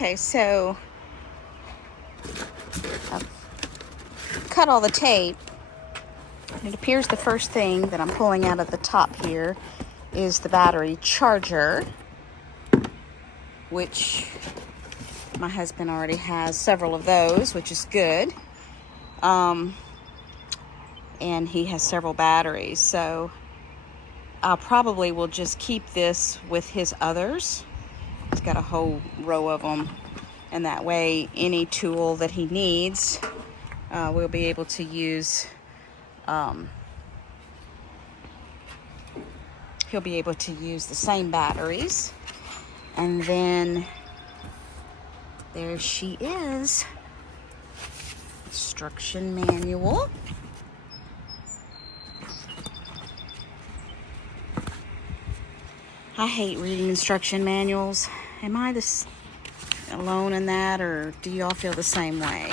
Okay, so I've cut all the tape. It appears the first thing that I'm pulling out of the top here is the battery charger, which my husband already has several of those, which is good. And he has several batteries, so I probably will just keep this with his others. He's got a whole row of them, and that way any tool that he needs, we'll be able to use. He'll be able to use the same batteries. And then there she is. Instruction manual. I hate reading instruction manuals. Am I alone in that, or do y'all feel the same way?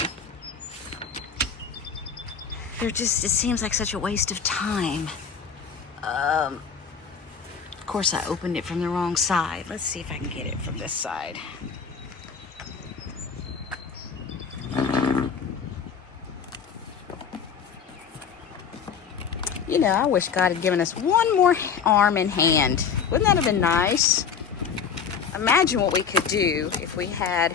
It seems like such a waste of time. Of course, I opened it from the wrong side. Let's see if I can get it from this side. You know, I wish God had given us one more arm and hand. Wouldn't that have been nice? Imagine what we could do if we had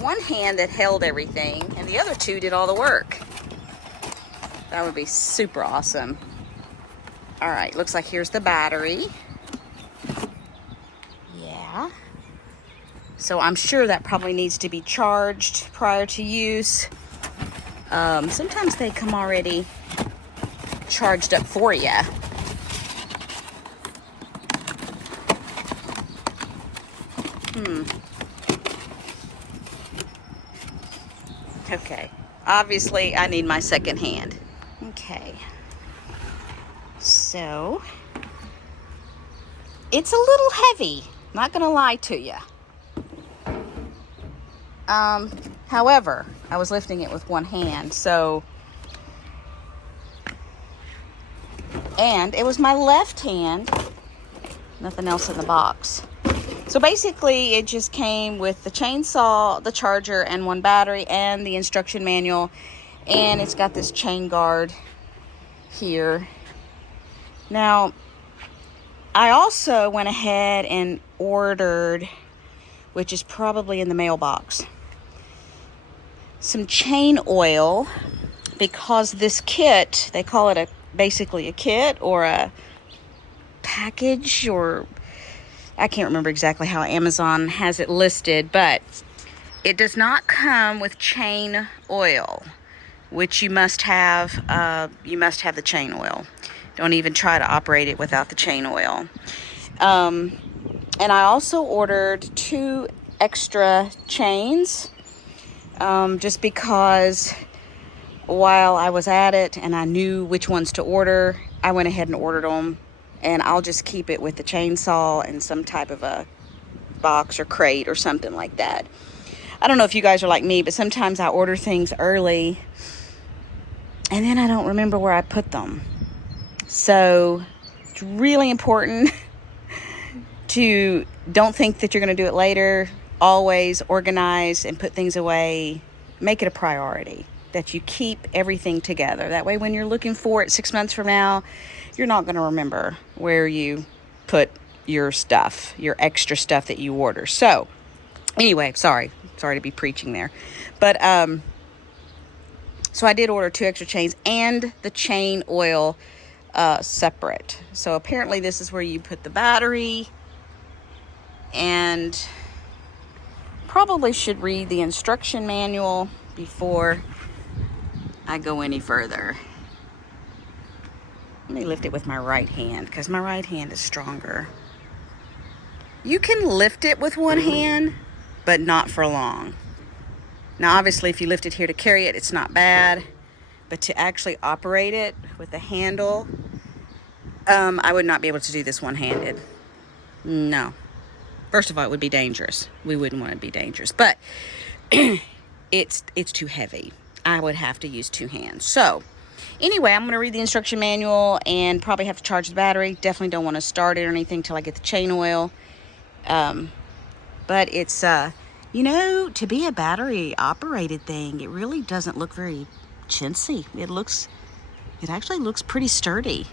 one hand that held everything and the other two did all the work. That would be super awesome. All right, looks like here's the battery. Yeah. So I'm sure that probably needs to be charged prior to use. Sometimes they come already charged up for you. Okay. Obviously, I need my second hand. Okay. So, it's a little heavy. Not gonna lie to you. However, I was lifting it with one hand, so. And it was my left hand. Nothing else in the box. So basically, it just came with the chainsaw, the charger, and one battery, and the instruction manual. And it's got this chain guard here. Now, I also went ahead and ordered, which is probably in the mailbox, some chain oil, because this kit, they call it basically a kit or a package, or I can't remember exactly how Amazon has it listed, but it does not come with chain oil, which you must have. You must have the chain oil. Don't even try to operate it without the chain oil. And I also ordered 2 extra chains, just because while I was at it and I knew which ones to order, I went ahead and ordered them. And I'll just keep it with the chainsaw and some type of a box or crate or something like that. I don't know if you guys are like me, but sometimes I order things early and then I don't remember where I put them. So it's really important to don't think that you're going to do it later. Always organize and put things away. Make it a priority that you keep everything together. That way when you're looking for it 6 months from now, you're not going to remember where you put your stuff, your extra stuff that you order. So anyway, sorry to be preaching there. But so I did order 2 extra chains and the chain oil separate. So apparently this is where you put the battery, and probably should read the instruction manual before I go any further. Let me lift it with my right hand because my right hand is stronger. You can lift it with one hand, but not for long. Now, obviously, if you lift it here to carry it, it's not bad. But to actually operate it with the handle, I would not be able to do this one-handed. No. First of all, it would be dangerous. We wouldn't want to be dangerous. But it's too heavy. I would have to use 2 hands. So anyway, I'm going to read the instruction manual and probably have to charge the battery. Definitely don't want to start it or anything till I get the chain oil. But it's You know, to be a battery operated thing, it really doesn't look very chintzy. It actually looks pretty sturdy.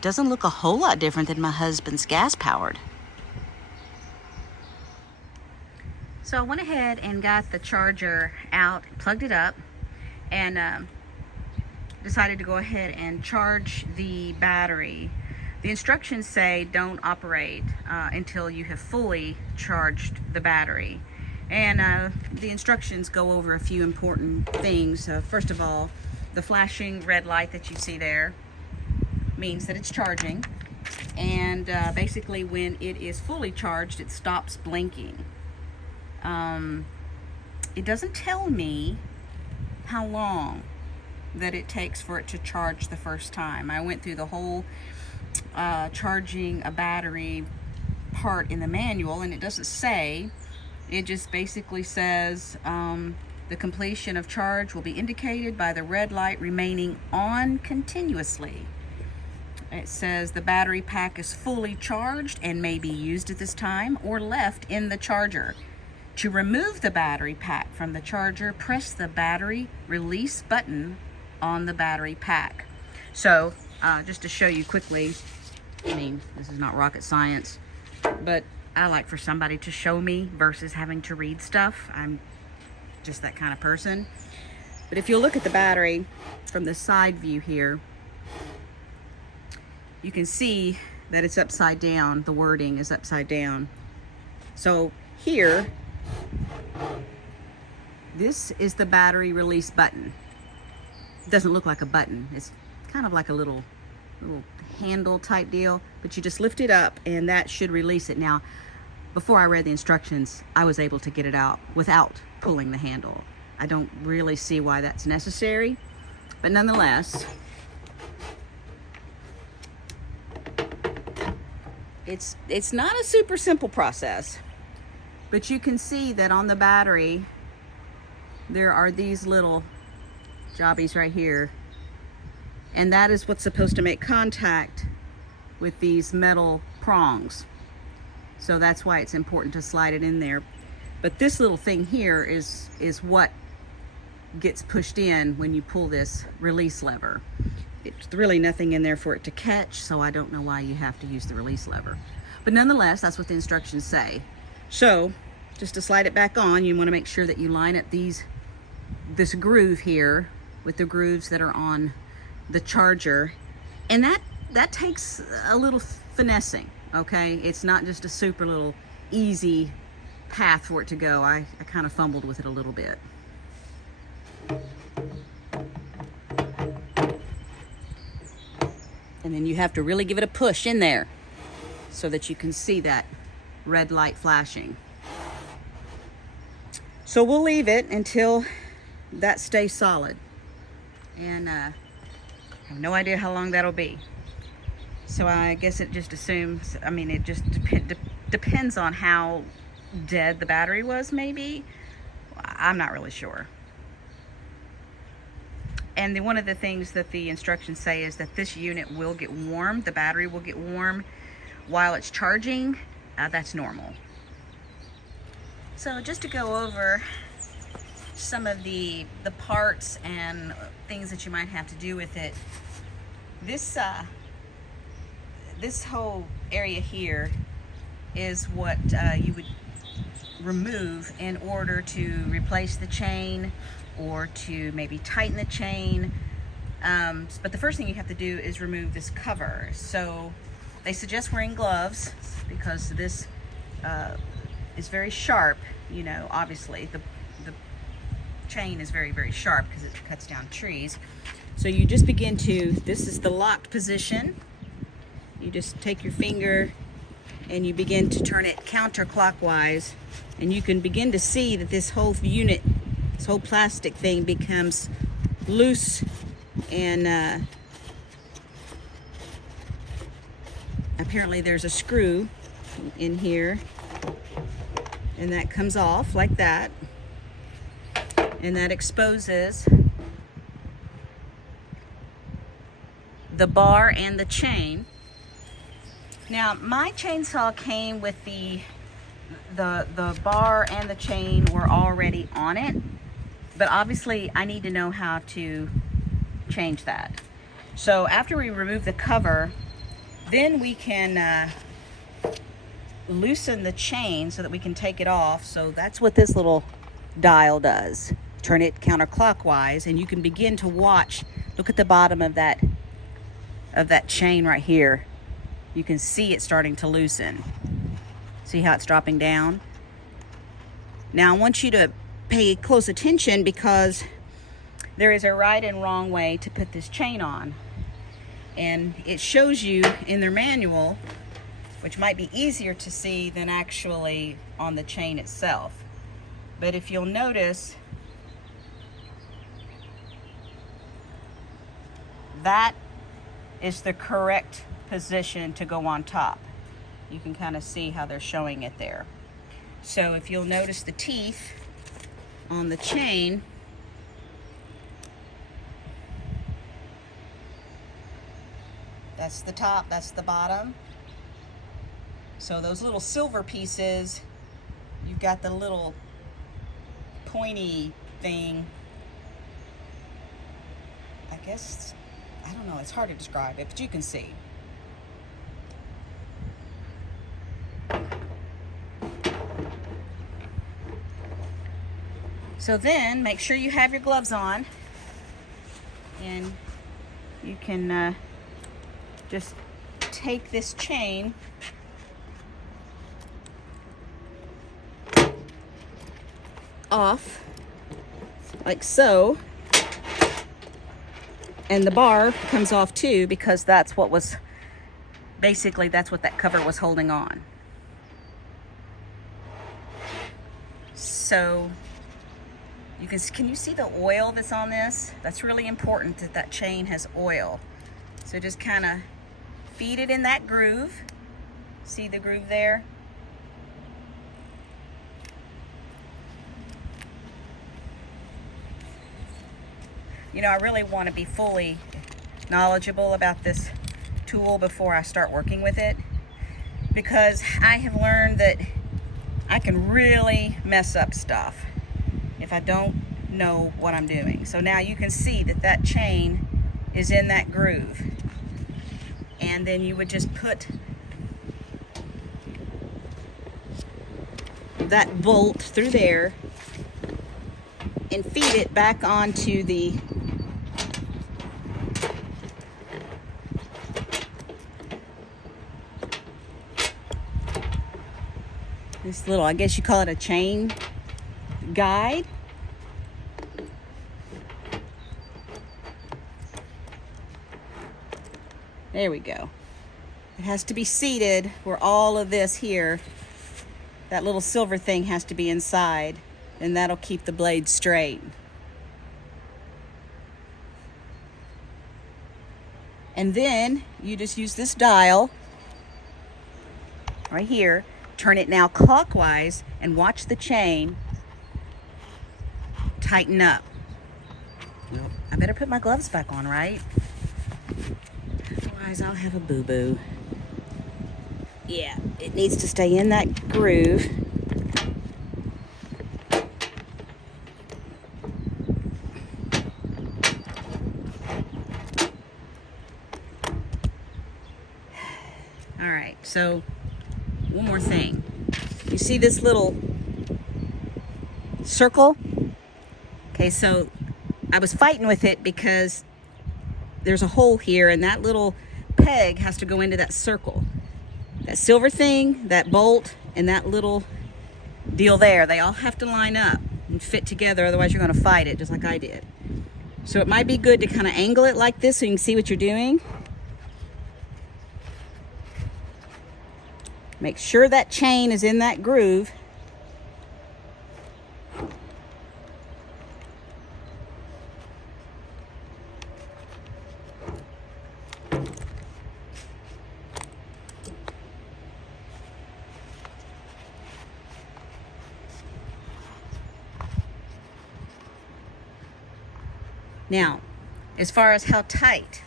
Doesn't look a whole lot different than my husband's gas powered. So I went ahead and got the charger out, plugged it up, and decided to go ahead and charge the battery. The instructions say don't operate until you have fully charged the battery. And the instructions go over a few important things. First of all, the flashing red light that you see there means that it's charging. And basically when it is fully charged, it stops blinking. It doesn't tell me how long that it takes for it to charge the first time. I went through the whole charging a battery part in the manual, and it doesn't say. It just basically says the completion of charge will be indicated by the red light remaining on continuously. It says the battery pack is fully charged and may be used at this time or left in the charger. To remove the battery pack from the charger, press the battery release button on the battery pack. So just to show you quickly, I mean, this is not rocket science, but I like for somebody to show me versus having to read stuff. I'm just that kind of person. But if you look at the battery from the side view here, you can see that it's upside down. The wording is upside down. So here, this is the battery release button. It doesn't look like a button. It's kind of like a little handle type deal, but you just lift it up and that should release it. Now, before I read the instructions, I was able to get it out without pulling the handle. I don't really see why that's necessary, but nonetheless, it's not a super simple process, but you can see that on the battery, there are these little jobbies right here, and that is what's supposed to make contact with these metal prongs. So that's why it's important to slide it in there. But this little thing here is what gets pushed in when you pull this release lever. It's really nothing in there for it to catch, so I don't know why you have to use the release lever. But nonetheless, that's what the instructions say. So just to slide it back on, you want to make sure that you line up this groove here with the grooves that are on the charger, and that takes a little finessing. Okay, it's not just a super little easy path for it to go. I kind of fumbled with it a little bit. And then you have to really give it a push in there so that you can see that red light flashing. So we'll leave it until that stays solid. And I have no idea how long that'll be. So I guess it just assumes, I mean, it just depends on how dead the battery was, maybe. I'm not really sure. And one of the things that the instructions say is that this unit will get warm, the battery will get warm while it's charging. That's normal. So just to go over some of the parts and things that you might have to do with it, this whole area here is what you would remove in order to replace the chain or to maybe tighten the chain. But the first thing you have to do is remove this cover. So they suggest wearing gloves because this is very sharp. You know, obviously the chain is very, very sharp because it cuts down trees. So you just begin to, this is the locked position. You just take your finger and you begin to turn it counterclockwise, and you can begin to see that this whole unit, this whole plastic thing becomes loose, and apparently there's a screw in here, and that comes off like that, and that exposes the bar and the chain. Now, my chainsaw came with the the bar and the chain were already on it, but obviously I need to know how to change that. So after we remove the cover, then we can loosen the chain so that we can take it off. So that's what this little dial does. Turn it counterclockwise and you can begin to watch. Look at the bottom of that chain right here. You can see it starting to loosen. See how it's dropping down? Now I want you to pay close attention because there is a right and wrong way to put this chain on. And it shows you in their manual, which might be easier to see than actually on the chain itself. But if you'll notice, that is the correct position to go on top. You can kind of see how they're showing it there. So if you'll notice the teeth on the chain, that's the top, that's the bottom. So those little silver pieces, you've got the little pointy thing. I guess, I don't know, it's hard to describe it, but you can see. So then make sure you have your gloves on, and you can just take this chain off like so, and the bar comes off too, because that's what was basically, that's what that cover was holding on. So you can you see the oil that's on this? That's really important, that that chain has oil. So just kind of feed it in that groove. See the groove there? You know, I really want to be fully knowledgeable about this tool before I start working with it, because I have learned that I can really mess up stuff if I don't know what I'm doing. So now you can see that that chain is in that groove. And then you would just put that bolt through there and feed it back onto the this little, I guess you call it a chain guide. There we go. It has to be seated where all of this here, that little silver thing has to be inside, and that'll keep the blade straight. And then you just use this dial right here, turn it now clockwise, and watch the chain tighten up. Well, I better put my gloves back on, right? Otherwise I'll have a boo-boo. Yeah, it needs to stay in that groove. All right, so one more thing. You see this little circle? Okay, so I was fighting with it because there's a hole here, and that little peg has to go into that circle. That silver thing, that bolt, and that little deal there, they all have to line up and fit together, otherwise you're going to fight it, just like I did. So it might be good to kind of angle it like this so you can see what you're doing. Make sure that chain is in that groove. Now, as far as how tight,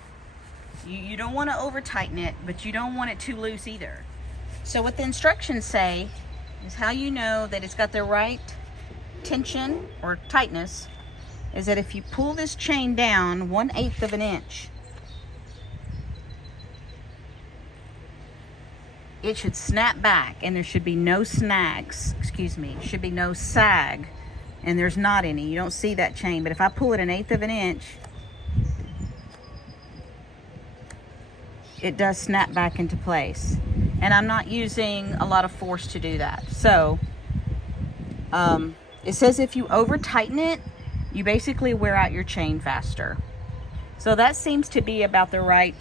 you don't want to over tighten it, but you don't want it too loose either. So what the instructions say is how you know that it's got the right tension or tightness is that if you pull this chain down 1/8 of an inch, it should snap back and there should be no snags, should be no sag, and there's not any. You don't see that chain, but if I pull it 1/8 of an inch, it does snap back into place. And I'm not using a lot of force to do that. So it says if you over tighten it, you basically wear out your chain faster. So that seems to be about the right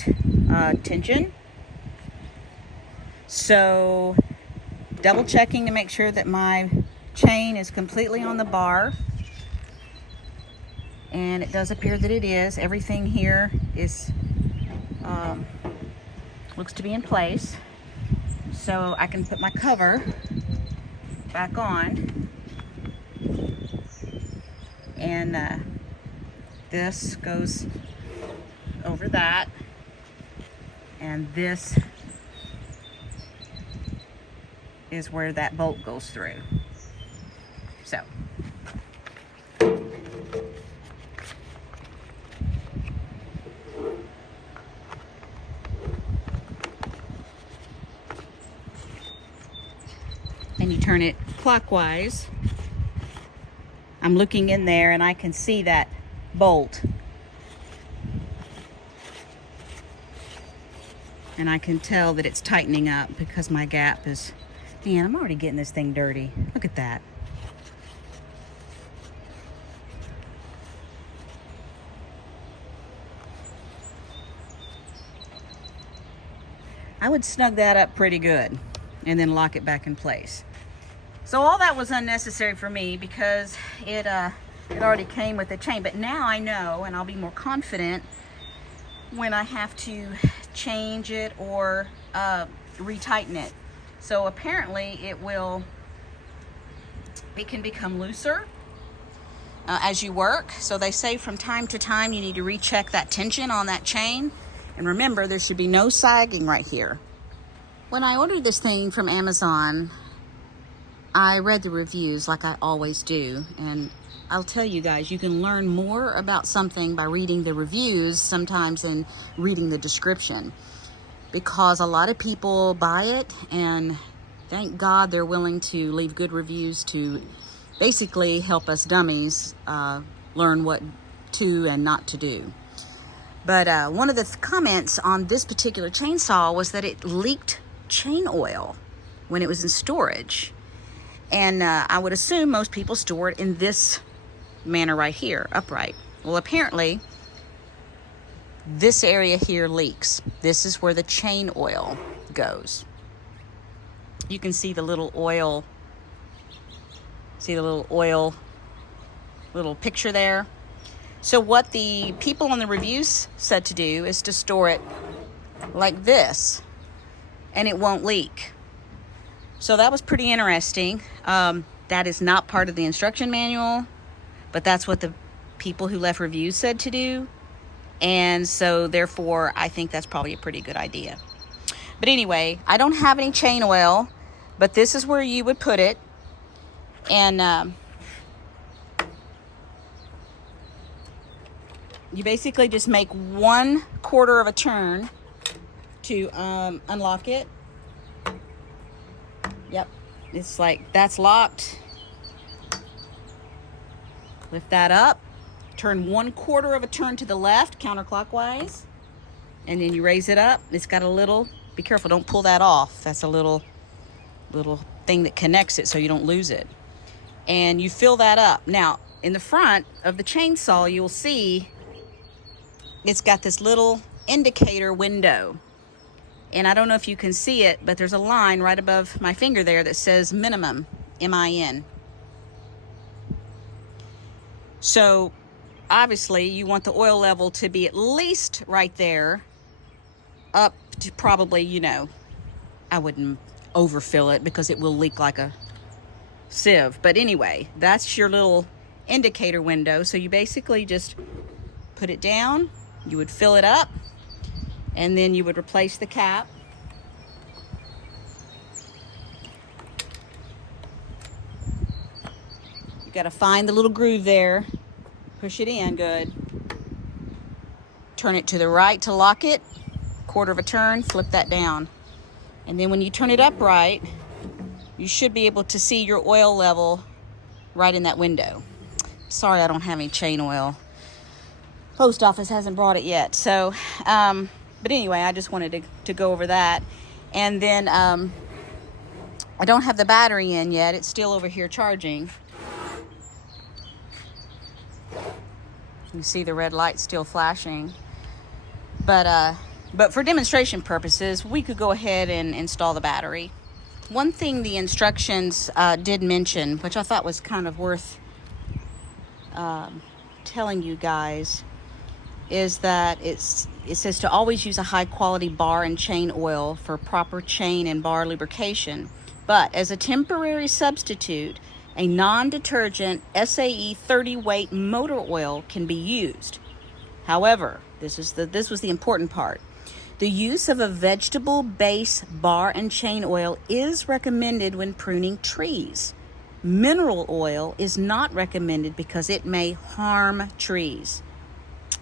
tension. So double checking to make sure that my chain is completely on the bar. And it does appear that it is. Everything here is looks to be in place. So I can put my cover back on. And this goes over that. And this is where that bolt goes through. So and you turn it clockwise. I'm looking in there and I can see that bolt. And I can tell that it's tightening up because my gap is, man, I'm already getting this thing dirty. Look at that. I would snug that up pretty good and then lock it back in place. So all that was unnecessary for me because it already came with the chain. But now I know, and I'll be more confident when I have to change it or retighten it. So apparently it can become looser as you work. So they say from time to time you need to recheck that tension on that chain. And remember, there should be no sagging right here. When I ordered this thing from Amazon, I read the reviews like I always do. And I'll tell you guys, you can learn more about something by reading the reviews sometimes than reading the description. Because a lot of people buy it, and thank God they're willing to leave good reviews to basically help us dummies learn what to and not to do. But one of the comments on this particular chainsaw was that it leaked chain oil when it was in storage. And I would assume most people store it in this manner right here, upright. Well, apparently this area here leaks. This is where the chain oil goes. You can see the little oil, little picture there. So what the people on the reviews said to do is to store it like this, and it won't leak. So that was pretty interesting. That is not part of the instruction manual, but that's what the people who left reviews said to do. And so therefore, I think that's probably a pretty good idea. But anyway, I don't have any chain oil, but this is where you would put it. And you basically just make 1/4 of a turn to unlock it. Yep, it's like that's locked. Lift that up, turn 1/4 of a turn to the left counterclockwise, and then you raise it up. It's got a little, be careful, don't pull that off. That's a little thing that connects it so you don't lose it. And you fill that up. Now, in the front of the chainsaw, you'll see it's got this little indicator window. And I don't know if you can see it, but there's a line right above my finger there that says minimum, M-I-N. So obviously you want the oil level to be at least right there, up to probably, you know, I wouldn't overfill it because it will leak like a sieve. But anyway, that's your little indicator window. So you basically just put it down, you would fill it up, and then you would replace the cap. got to find the little groove there, push it in good, turn it to the right to lock it, quarter of a turn, flip that down. And then when you turn it upright, you should be able to see your oil level right in that window. Sorry, I don't have any chain oil. Post office hasn't brought it yet. So, but anyway, I just wanted to go over that. And then I don't have the battery in yet. It's still over here charging. You see the red light still flashing. But for demonstration purposes, we could go ahead and install the battery. One thing the instructions did mention, which I thought was kind of worth telling you guys, is that it says to always use a high quality bar and chain oil for proper chain and bar lubrication. But as a temporary substitute, a non-detergent SAE 30 weight motor oil can be used. However, this was the important part. The use of a vegetable base bar and chain oil is recommended when pruning trees. Mineral oil is not recommended because it may harm trees. It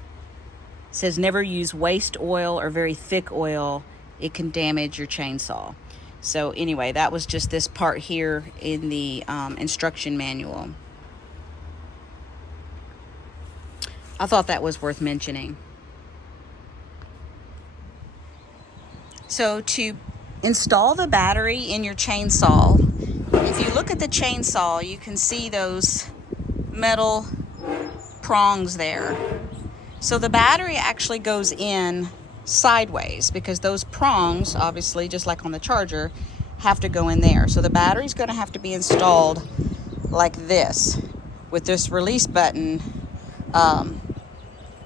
says never use waste oil or very thick oil. It can damage your chainsaw. So anyway, that was just this part here in the instruction manual. I thought that was worth mentioning. So to install the battery in your chainsaw, if you look at the chainsaw, you can see those metal prongs there. So the battery actually goes in sideways because those prongs, obviously, just like on the charger, have to go in there. So the battery's going to have to be installed like this, with this release button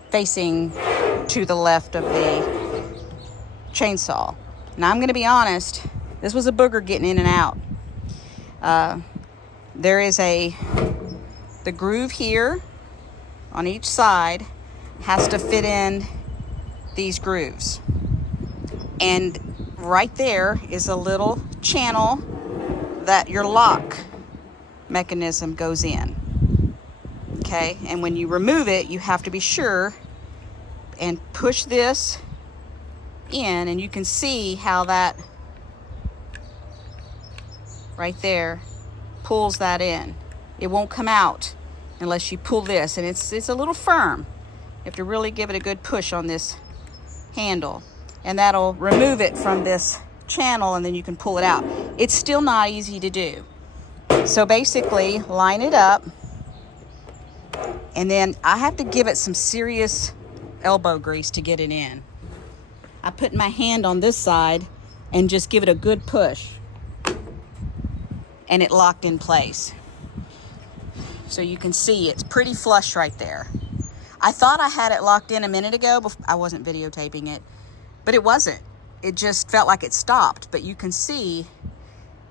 facing to the left of the chainsaw. Now I'm going to be honest, this was a booger getting in and out. There is the groove here on each side has to fit in these grooves, and right there is a little channel that your lock mechanism goes in. Okay, and when you remove it, you have to be sure and push this in, and you can see how that right there pulls that in. It won't come out unless you pull this, and it's a little firm. You have to really give it a good push on this handle, and that'll remove it from this channel, and then you can pull it out. It's still not easy to do. So basically, line it up, and then I have to give it some serious elbow grease to get it in. I put my hand on this side and just give it a good push, and it locked in place. So you can see it's pretty flush right there. I thought I had it locked in a minute ago. I wasn't videotaping it, but it wasn't. It just felt like it stopped, but you can see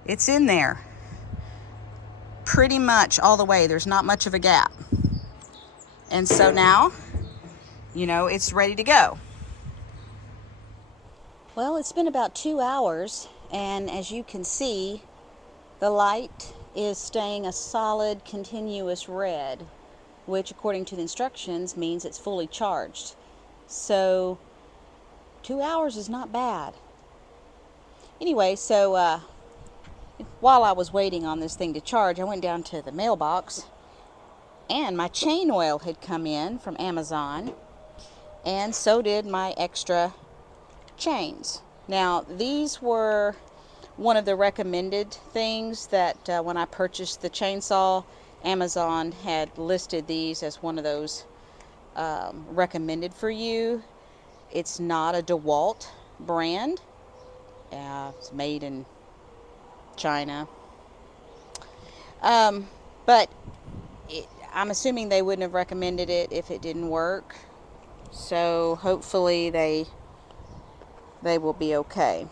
it's in there pretty much all the way. There's not much of a gap. And so now, it's ready to go. Well, it's been about 2 hours, and as you can see, the light is staying a solid, continuous red, which according to the instructions means it's fully charged. So 2 hours is not bad. Anyway, so while I was waiting on this thing to charge, I went down to the mailbox, and my chain oil had come in from Amazon, and so did my extra chains. Now, these were one of the recommended things that when I purchased the chainsaw, Amazon had listed these as one of those recommended for you. It's not a DeWalt brand. It's made in China. But I'm assuming they wouldn't have recommended it if it didn't work. So hopefully they will be okay.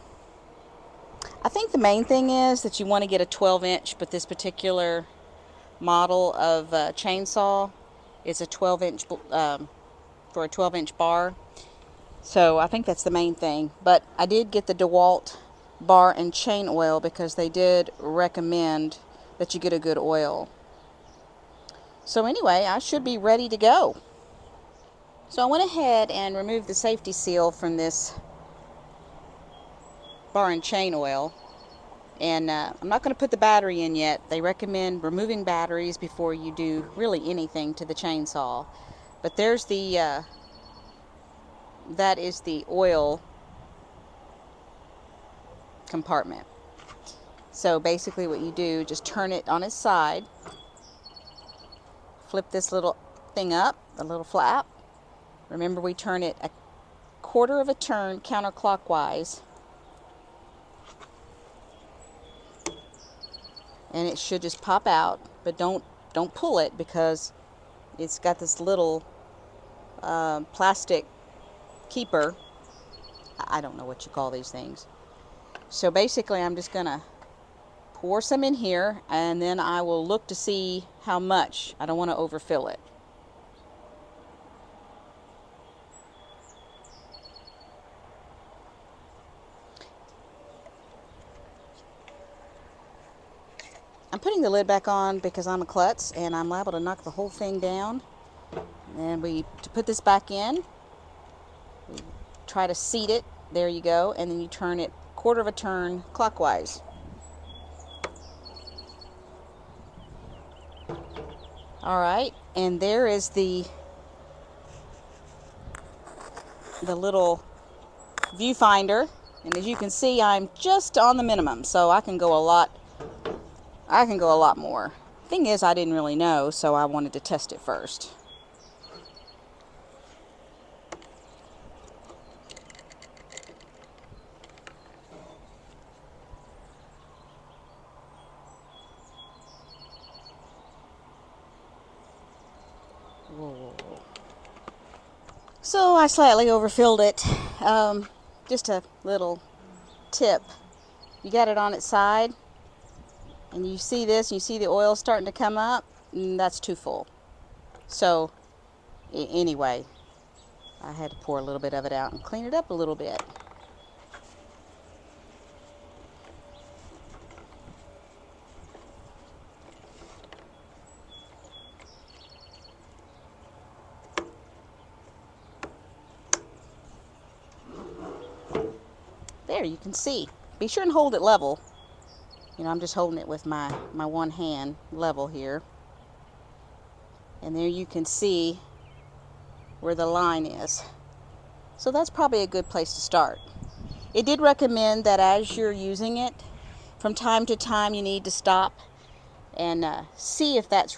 I think the main thing is that you want to get a 12-inch, but this particular model of chainsaw is a 12-inch for a 12-inch bar. So I think that's the main thing. But I did get the DeWalt bar and chain oil because they did recommend that you get a good oil. So anyway, I should be ready to go. So I went ahead and removed the safety seal from this bar and chain oil. And I'm not going to put the battery in yet. They recommend removing batteries before you do really anything to the chainsaw. But there's the, that is the oil compartment. So basically what you do, just turn it on its side, flip this little thing up, the little flap. Remember, we turn it a quarter of a turn counterclockwise, and it should just pop out. But don't pull it, because it's got this little plastic keeper. I don't know what you call these things. So basically I'm just gonna pour some in here, and then I will look to see how much. I don't want to overfill it. I'm putting the lid back on because I'm a klutz and I'm liable to knock the whole thing down. And to put this back in, we try to seat it. There you go. And then you turn it quarter of a turn clockwise. Alright, and there is the little viewfinder, and as you can see, I'm just on the minimum, so I can go a lot more. Thing is, I didn't really know, so I wanted to test it first. Whoa. So I slightly overfilled it. Just a little tip. You got it on its side, and you see this, you see the oil starting to come up, and that's too full. So anyway, I had to pour a little bit of it out and clean it up a little bit. There, you can see. Be sure and hold it level. You know, I'm just holding it with my one hand level here. And there you can see where the line is. So that's probably a good place to start. It did recommend that as you're using it, from time to time you need to stop and see if that's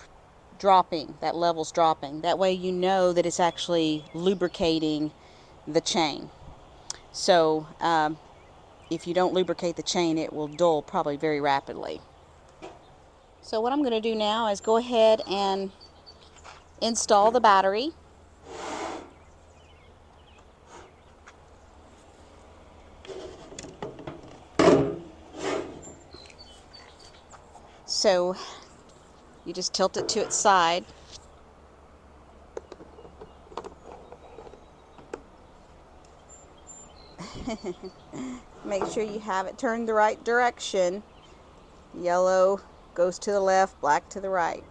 dropping, that level's dropping. That way you know that it's actually lubricating the chain. So if you don't lubricate the chain, it will dull probably very rapidly. So what I'm going to do now is go ahead and install the battery. So you just tilt it to its side. Make sure you have it turned the right direction. Yellow goes to the left, black to the right.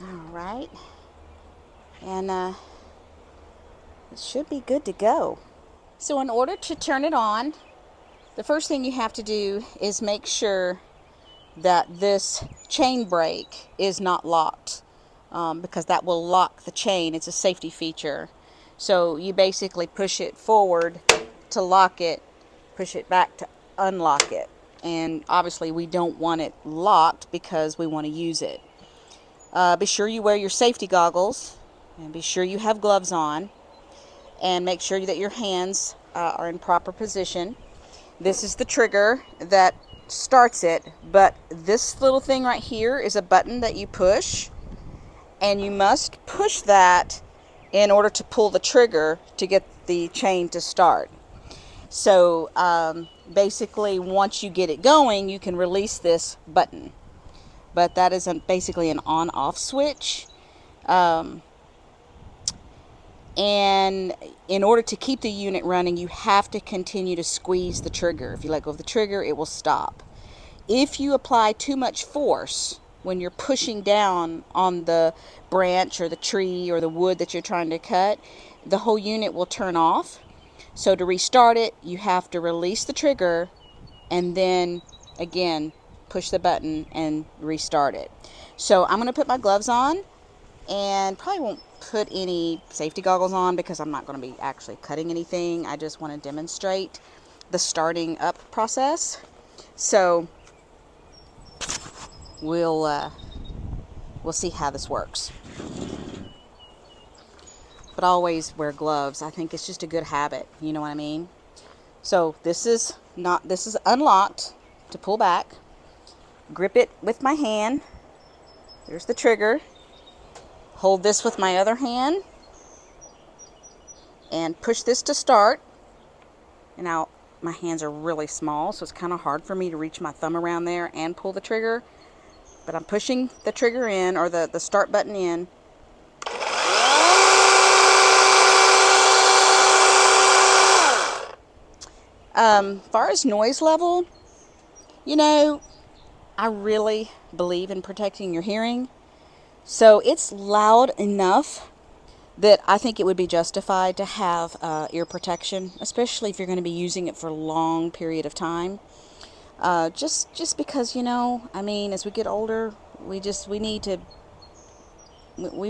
Alright. And it should be good to go. So in order to turn it on, the first thing you have to do is make sure that this chain brake is not locked, because that will lock the chain. It's a safety feature. So you basically push it forward to lock it, push it back to unlock it. And obviously we don't want it locked because we want to use it. Be sure you wear your safety goggles, and be sure you have gloves on, and make sure that your hands are in proper position. This is the trigger that starts it, but this little thing right here is a button that you push, and you must push that in order to pull the trigger to get the chain to start. So basically once you get it going, you can release this button, but that is basically an on-off switch. And in order to keep the unit running, you have to continue to squeeze the trigger. If you let go of the trigger, it will stop. If you apply too much force when you're pushing down on the branch or the tree or the wood that you're trying to cut, the whole unit will turn off. So to restart it, you have to release the trigger and then again push the button and restart it. So I'm going to put my gloves on, and probably won't put any safety goggles on because I'm not going to be actually cutting anything. I just want to demonstrate the starting up process. So we'll see how this works. But always wear gloves. I think it's just a good habit. You know what I mean? So this is unlocked to pull back. Grip it with my hand. There's the trigger. Hold this with my other hand and push this to start. And now my hands are really small, so it's kind of hard for me to reach my thumb around there and pull the trigger. But I'm pushing the trigger in, or the start button in. Far as noise level, you know, I really believe in protecting your hearing. So it's loud enough that I think it would be justified to have ear protection, especially if you're going to be using it for a long period of time. Just because, you know, I mean, as we get older, we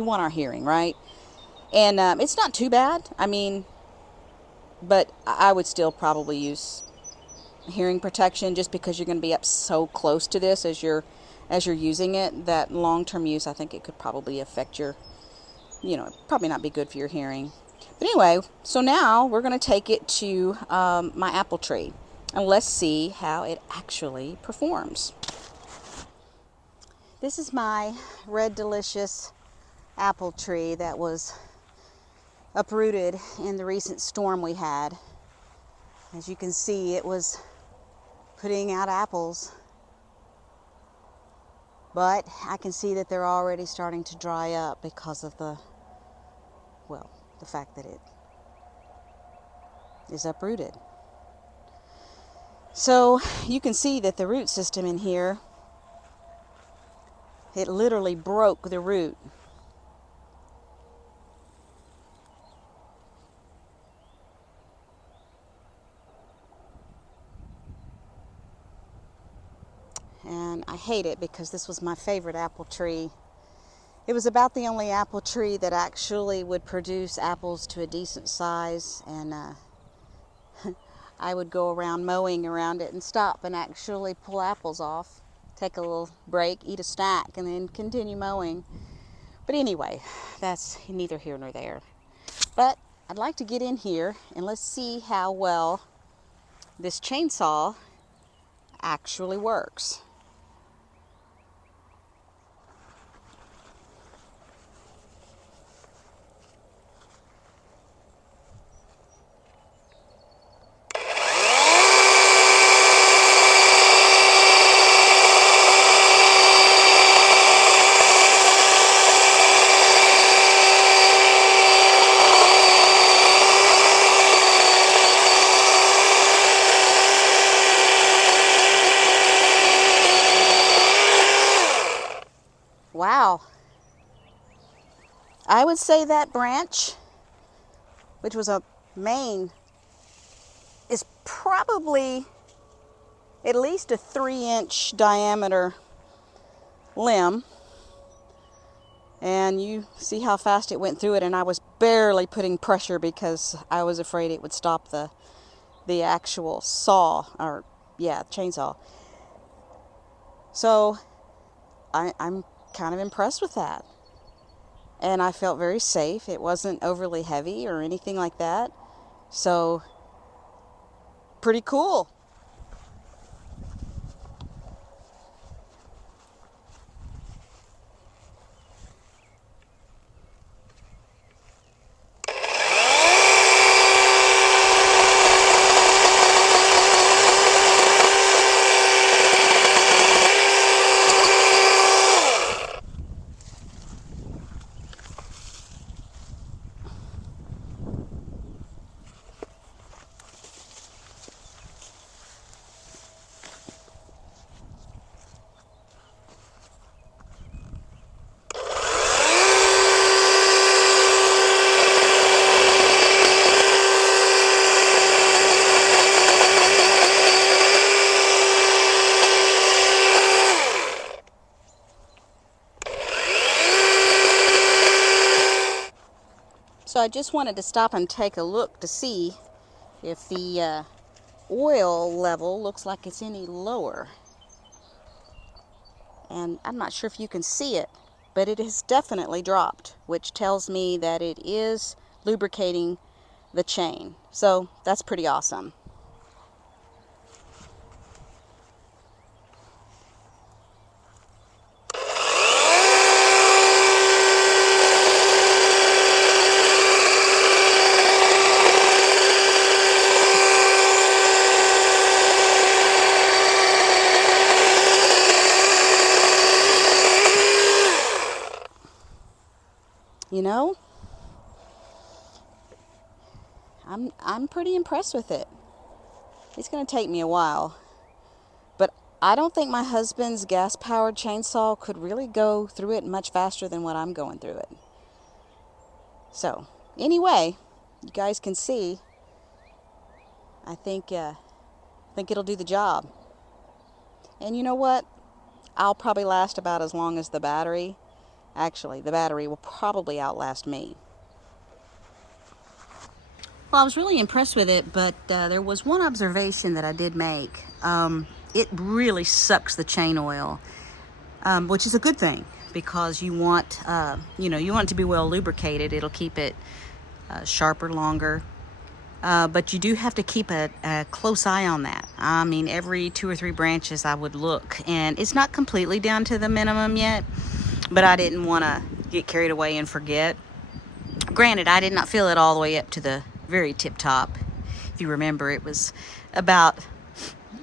want our hearing, right? And it's not too bad. I mean, but I would still probably use hearing protection just because you're going to be up so close to this as you're using it. That long-term use, I think it could probably affect your, probably not be good for your hearing. But anyway, so now we're going to take it to my apple tree, and let's see how it actually performs. This is my Red Delicious apple tree that was uprooted in the recent storm we had. As you can see, it was putting out apples, but I can see that they're already starting to dry up because of the fact that it is uprooted. So you can see that the root system in here, it literally broke the root. And I hate it because this was my favorite apple tree. It was about the only apple tree that actually would produce apples to a decent size, and I would go around mowing around it and stop and actually pull apples off, take a little break, eat a snack, and then continue mowing. But anyway, that's neither here nor there. But I'd like to get in here and let's see how well this chainsaw actually works. Wow. I would say that branch, which was a main, is probably at least a 3-inch diameter limb. And you see how fast it went through it, and I was barely putting pressure because I was afraid it would stop the actual saw, or chainsaw. So I'm kind of impressed with that. And I felt very safe. It wasn't overly heavy or anything like that. So, pretty cool. So I just wanted to stop and take a look to see if the oil level looks like it's any lower. And I'm not sure if you can see it, but it has definitely dropped, which tells me that it is lubricating the chain. So that's pretty awesome. You know, I'm pretty impressed with it. It's going to take me a while, but I don't think my husband's gas-powered chainsaw could really go through it much faster than what I'm going through it. So, anyway, you guys can see, I think it'll do the job. And you know what? I'll probably last about as long as the battery. Actually, the battery will probably outlast me. Well, I was really impressed with it, but there was one observation that I did make. It really sucks the chain oil, which is a good thing because you want, you want it to be well lubricated. It'll keep it sharper longer. But you do have to keep a close eye on that. I mean, every 2 or 3 branches I would look, and it's not completely down to the minimum yet, but I didn't want to get carried away and forget. Granted, I did not fill it all the way up to the very tip top. If you remember, it was about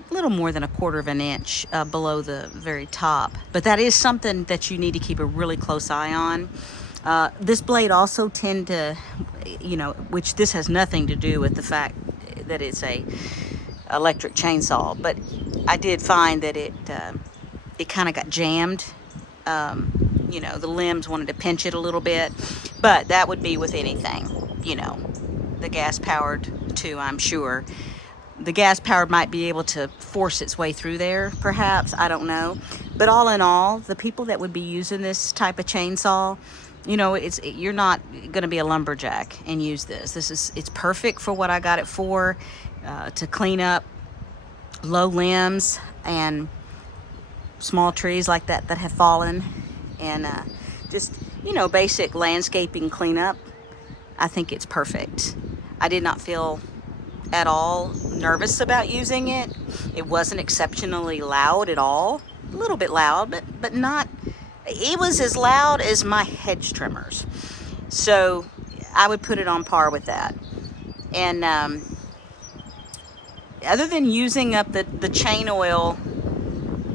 a little more than 1/4 of an inch below the very top. But that is something that you need to keep a really close eye on. This blade also tend to, which this has nothing to do with the fact that it's a electric chainsaw, but I did find that it kind of got jammed. The limbs wanted to pinch it a little bit, but that would be with anything, the gas powered too, I'm sure. The gas powered might be able to force its way through there, perhaps, I don't know. But all in all, the people that would be using this type of chainsaw, you're not going to be a lumberjack and use this. It's perfect for what I got it for, to clean up low limbs and small trees like that have fallen, and just basic landscaping cleanup. I think it's perfect. I did not feel at all nervous about using it. It wasn't exceptionally loud at all. A little bit loud, but not. It was as loud as my hedge trimmers. So I would put it on par with that. And other than using up the chain oil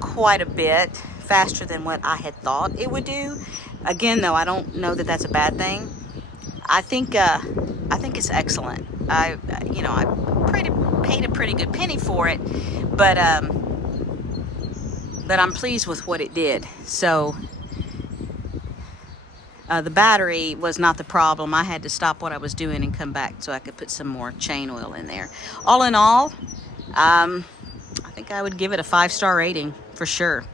quite a bit faster than what I had thought it would do. Again, though, I don't know that that's a bad thing. I think it's excellent. I paid a pretty good penny for it, but I'm pleased with what it did. So the battery was not the problem. I had to stop what I was doing and come back so I could put some more chain oil in there. All in all, I think I would give it a 5-star rating for sure.